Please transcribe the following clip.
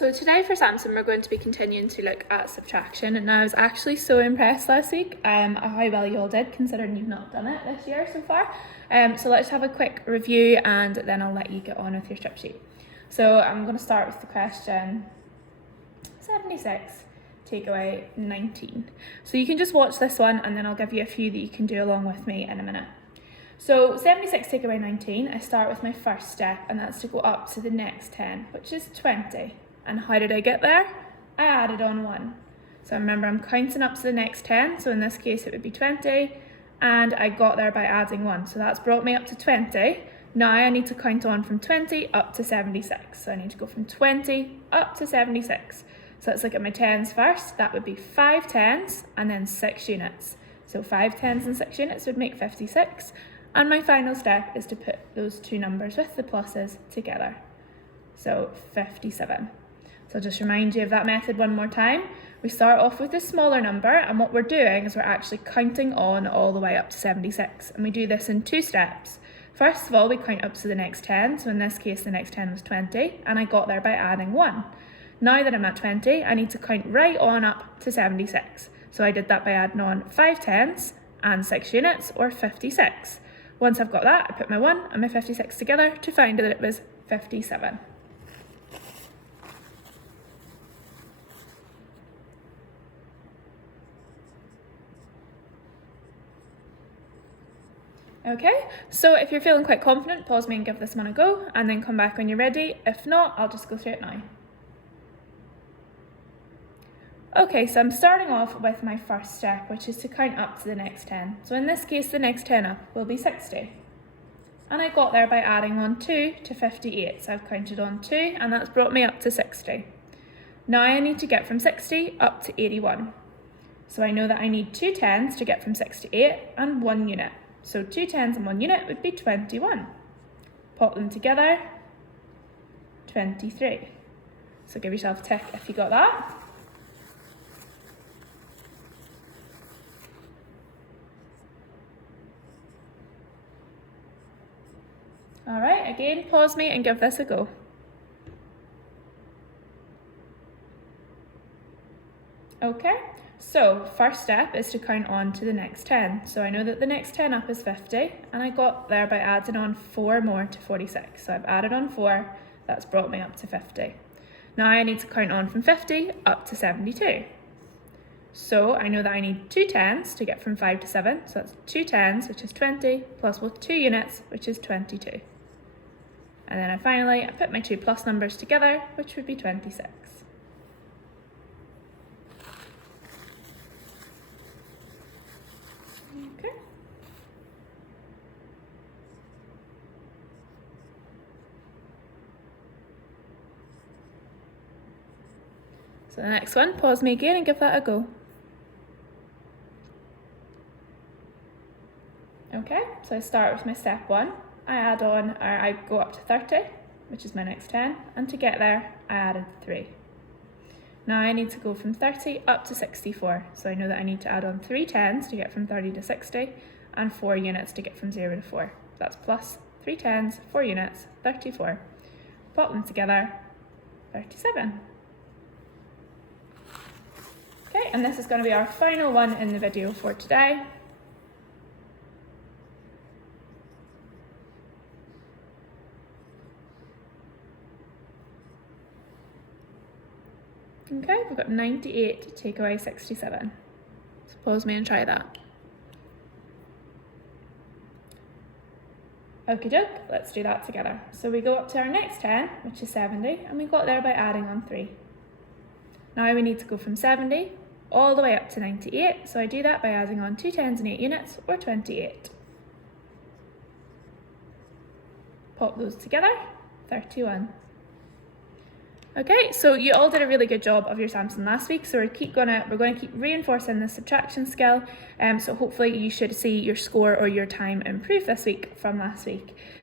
So today for SAMSON we're going to be continuing to look at subtraction, and I was actually so impressed last week how well you all did considering you've not done it this year so far. So let's have a quick review and then I'll let you get on with your strip sheet. So I'm going to start with the question 76 take away 19. So you can just watch this one and then I'll give you a few that you can do along with me in a minute. So 76 take away 19, I start with my first step, and that's to go up to the next 10, which is 20. And how did I get there? I added on 1. So remember, I'm counting up to the next 10, so in this case it would be 20, and I got there by adding 1. So that's brought me up to 20. Now I need to count on from 20 up to 76. So I need to go from 20 up to 76. So let's look at my 10s first. That would be 5 10s and then 6 units. So 5 10s and 6 units would make 56. And my final step is to put those two numbers with the pluses together. So 57. So I'll just remind you of that method one more time. We start off with a smaller number, and what we're doing is we're actually counting on all the way up to 76. And we do this in 2 steps. First of all, we count up to the next 10. So in this case, the next 10 was 20, and I got there by adding 1. Now that I'm at 20, I need to count right on up to 76. So I did that by adding on 5 10s and 6 units, or 56. Once I've got that, I put my 1 and my 56 together to find that it was 57. Okay, so if you're feeling quite confident, pause me and give this one a go, and then come back when you're ready. If not, I'll just go through it now. Okay, so I'm starting off with my first step, which is to count up to the next 10. So in this case, the next 10 up will be 60. And I got there by adding on 2 to 58. So I've counted on 2, and that's brought me up to 60. Now I need to get from 60 up to 81. So I know that I need 2 10s to get from 68 and 1 unit. So 2 10s and 1 unit would be 21. Pop them together, 23. So give yourself a tick if you got that. Alright, again, pause me and give this a go. Okay, so first step is to count on to the next 10. So I know that the next 10 up is 50, and I got there by adding on 4 more to 46. So I've added on 4, that's brought me up to 50. Now I need to count on from 50 up to 72. So I know that I need 2 10s to get from 5 to 7. So that's 2 10s, which is 20, plus 2 units, which is 22. And then I put my 2 plus numbers together, which would be 26. Okay. So the next one, pause me again and give that a go. Okay, so I start with my step 1. I go up to 30, which is my next 10, and to get there, I added 3. Now I need to go from 30 up to 64, so I know that I need to add on 3 10s to get from 30 to 60, and 4 units to get from 0 to 4. That's plus 3 10s, 4 units, 34. Pop them together, 37. Okay, and this is going to be our final one in the video for today. Okay, we've got 98 take away 67. So pause me and try that. Okie doke, let's do that together. So we go up to our next 10, which is 70, and we got there by adding on 3. Now we need to go from 70 all the way up to 98, so I do that by adding on 2 10s and 8 units, or 28. Pop those together, 31. Okay, so you all did a really good job of your SAMSON last week, so we're going to keep reinforcing the subtraction skill, so hopefully you should see your score or your time improve this week from last week.